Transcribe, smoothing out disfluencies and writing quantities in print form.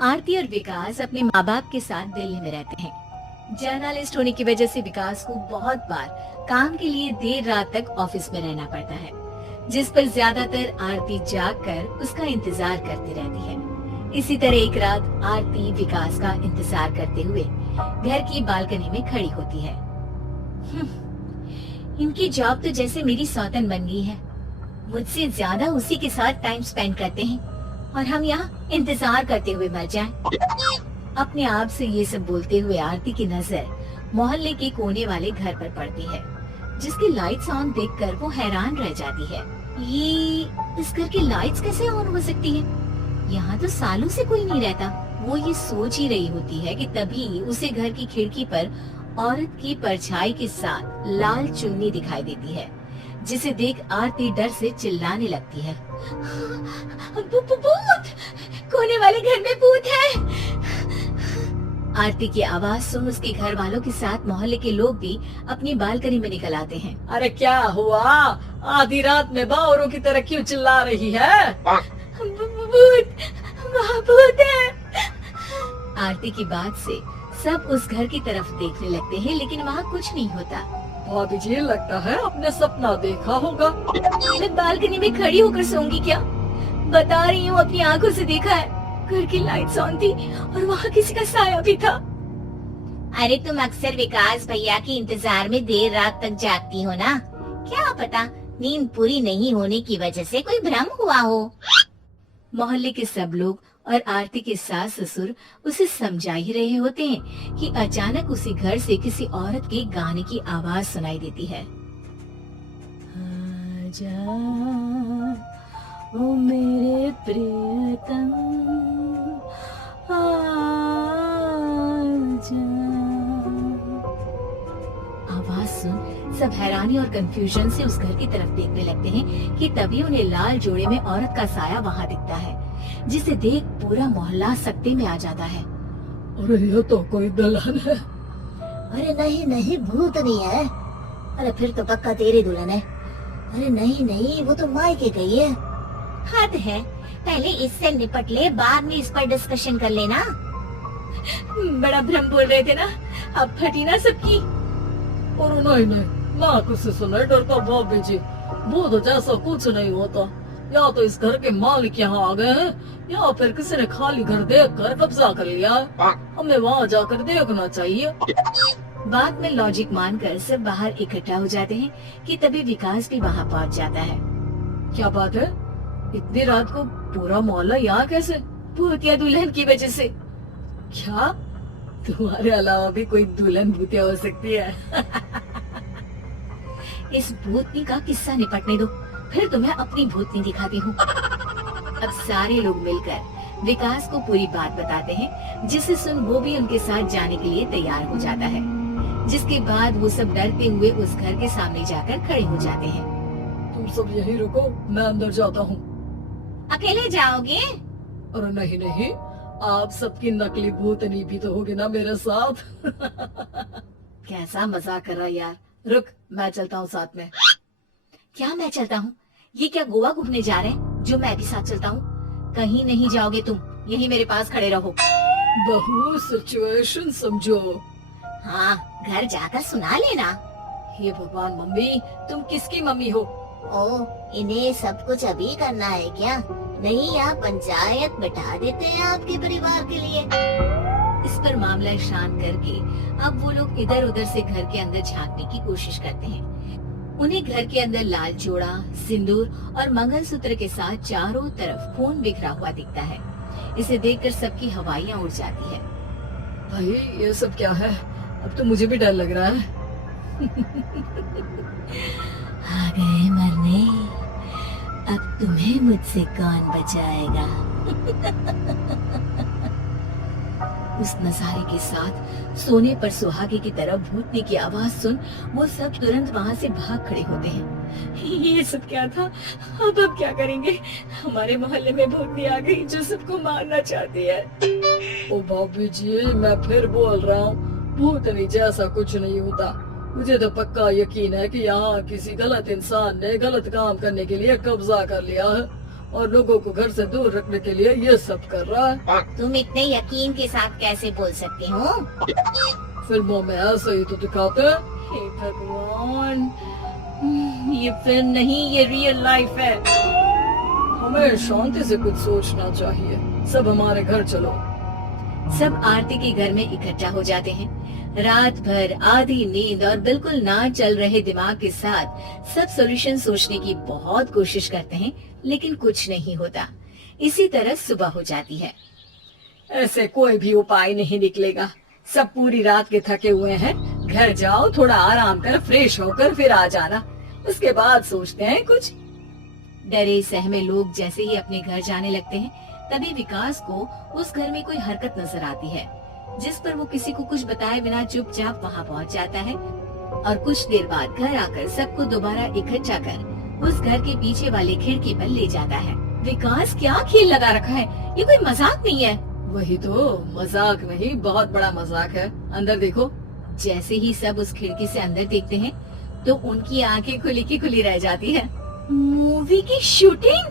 आरती और विकास अपने माँ बाप के साथ दिल्ली में रहते हैं। जर्नलिस्ट होने की वजह से विकास को बहुत बार काम के लिए देर रात तक ऑफिस में रहना पड़ता है, जिस पर ज्यादातर आरती जाग कर उसका इंतजार करती रहती है। इसी तरह एक रात आरती विकास का इंतजार करते हुए घर की बालकनी में खड़ी होती है। इनकी जॉब तो जैसे मेरी सौतन बन गई है। मुझसे ज्यादा उसी के साथ टाइम स्पेंड करते हैं और हम यहाँ इंतजार करते हुए मर जाएं। अपने आप से ये सब बोलते हुए आरती की नजर मोहल्ले के कोने वाले घर पर पड़ती है, जिसकी लाइट्स ऑन देखकर वो हैरान रह जाती है। ये इस घर की लाइट्स कैसे ऑन हो सकती है? यहाँ तो सालों से कोई नहीं रहता। वो ये सोच ही रही होती है कि तभी उसे घर की खिड़की पर औरत की परछाई के साथ लाल चुन्नी दिखाई देती है, जिसे देख आरती डर से चिल्लाने लगती है। भूत! कोने वाले घर में भूत है। आरती की आवाज सुन उसके घर वालों के साथ मोहल्ले के लोग भी अपनी बालकनी में निकल आते हैं। अरे क्या हुआ? आधी रात में बावरों की तरह क्यों चिल्ला रही है? भूत! वहाँ भूत है। आरती की बात से सब उस घर की तरफ देखने लगते हैं, लेकिन वहाँ कुछ नहीं होता। भाभी जी, लगता है आपने सपना देखा होगा। मैं बालकनी में खड़ी होकर सोऊंगी क्या? बता रही हूँ, अपनी आंखों से देखा है। घर की लाइट्स ऑन थी और वहाँ किसी का साया भी था। अरे तुम अक्सर विकास भैया के इंतजार में देर रात तक जागती हो ना? क्या पता नींद पूरी नहीं होने की वजह से कोई भ्रम हुआ हो। मोहल्ले के सब लोग और आरती के सास ससुर उसे समझा ही रहे होते हैं कि अचानक उसी घर से किसी औरत के गाने की आवाज सुनाई देती है। आजा ओ मेरे प्रियतम, आजा। आवाज सुन सब हैरानी और कंफ्यूजन से उस घर की तरफ देखने लगते हैं कि तभी उन्हें लाल जोड़े में औरत का साया वहाँ दिखता है, जिसे देख पूरा मोहल्ला सकते में आ जाता है। अरे ये तो कोई दुल्हन है। अरे नहीं नहीं, भूत नहीं है। अरे फिर तो पक्का तेरी दुल्हन है। अरे नहीं नहीं, वो तो मायके गई है। हद है, पहले इससे निपट ले, बाद में इस पर डिस्कशन कर लेना। बड़ा भ्रम बोल रहे थे ना, अब फटी ना सबकी। और नहीं नहीं, ना किसी से नहीं डरता भाभी जी। भूत जैसा कुछ नहीं होता। या तो इस घर के मालिक यहाँ आ गए हैं, या फिर किसी ने खाली घर देख कर कब्जा कर लिया है। हमें वहाँ जाकर देखना चाहिए। बाद में लॉजिक मानकर सब बाहर इकट्ठा हो जाते हैं कि तभी विकास भी वहाँ पहुँच जाता है। क्या बात है? इतनी रात को पूरा मोहल्ला यहाँ कैसे? भूतिया दुल्हन की वजह से। क्या तुम्हारे अलावा भी कोई दुल्हन भूतिया हो सकती है? इस भूतनी का किस्सा निपटने दो, फिर तुम्हें अपनी भूतनी दिखाती हूँ। अब सारे लोग मिलकर विकास को पूरी बात बताते हैं, जिसे सुन वो भी उनके साथ जाने के लिए तैयार हो जाता है। जिसके बाद वो सब डरते हुए उस घर के सामने जाकर खड़े हो जाते हैं। तुम सब यहीं रुको, मैं अंदर जाता हूँ। अकेले जाओगे? अरे नहीं नहीं, आप सबकी नकली भूतनी भी तो होगी ना मेरे साथ। कैसा मजाक कर रहा यार। रुक, मैं चलता हूँ साथ में। क्या मैं चलता हूँ? ये क्या गोवा घूमने जा रहे हैं जो मैं भी साथ चलता हूँ? कहीं नहीं जाओगे तुम, यहीं मेरे पास खड़े रहो। बहू सिचुएशन समझो। हाँ, घर जाकर सुना लेना। हे भगवान, मम्मी तुम किसकी मम्मी हो? ओ, इन्हें सब कुछ अभी करना है क्या? नहीं, यहाँ पंचायत बैठा देते हैं आपके परिवार के लिए। इस पर मामला शांत करके अब वो लोग इधर उधर से घर के अंदर झांकने की कोशिश करते हैं। उन्हें घर के अंदर लाल जोड़ा, सिंदूर और मंगलसूत्र के साथ चारों तरफ खून बिखरा हुआ दिखता है। इसे देखकर सबकी हवाइयाँ उड़ जाती है। भाई ये सब क्या है? अब तो मुझे भी डर लग रहा है। आ गए मरने, अब तुम्हें मुझसे कौन बचाएगा? उस नजारे के साथ सोने पर सुहागे की तरह भूतने की आवाज सुन वो सब तुरंत वहाँ से भाग खड़े होते हैं। ये सब क्या था? अब क्या करेंगे? हमारे मोहल्ले में भूतनी आ गई जो सबको मारना चाहती है। ओ भाभी जी, मैं फिर बोल रहा हूँ, भूतनी जैसा कुछ नहीं होता। मुझे तो पक्का यकीन है कि यहाँ किसी गलत इंसान ने गलत काम करने के लिए कब्जा कर लिया है। और लोगों को घर से दूर रखने के लिए ये सब कर रहा है। तुम इतने यकीन के साथ कैसे बोल सकते हो? फिल्मों में ऐसे ही तो दिखाते हैं। हे भगवान, ये फिल्म नहीं, ये रियल लाइफ है। हमें शांति से कुछ सोचना चाहिए। सब हमारे घर चलो। सब आरती के घर में इकट्ठा हो जाते हैं। रात भर आधी नींद और बिल्कुल ना चल रहे दिमाग के साथ सब सॉल्यूशन सोचने की बहुत कोशिश करते हैं, लेकिन कुछ नहीं होता। इसी तरह सुबह हो जाती है। ऐसे कोई भी उपाय नहीं निकलेगा। सब पूरी रात के थके हुए हैं। घर जाओ, थोड़ा आराम कर, फ्रेश होकर फिर आ जाना। उसके बाद सोचते हैं कुछ। डरे सहमे लोग जैसे ही अपने घर जाने लगते हैं, तभी विकास को उस घर में कोई हरकत नजर आती है, जिस पर वो किसी को कुछ बताए बिना चुपचाप वहाँ पहुँच जाता है और कुछ देर बाद घर आकर सबको दोबारा इकट्ठा कर उस घर के पीछे वाले खिड़की पर ले जाता है। विकास, क्या खेल लगा रखा है? ये कोई मजाक नहीं है। वही तो, मजाक नहीं, बहुत बड़ा मजाक है। अंदर देखो। जैसे ही सब उस खिड़की से अंदर देखते हैं, तो उनकी आंखें खुली की खुली रह जाती है। मूवी की शूटिंग?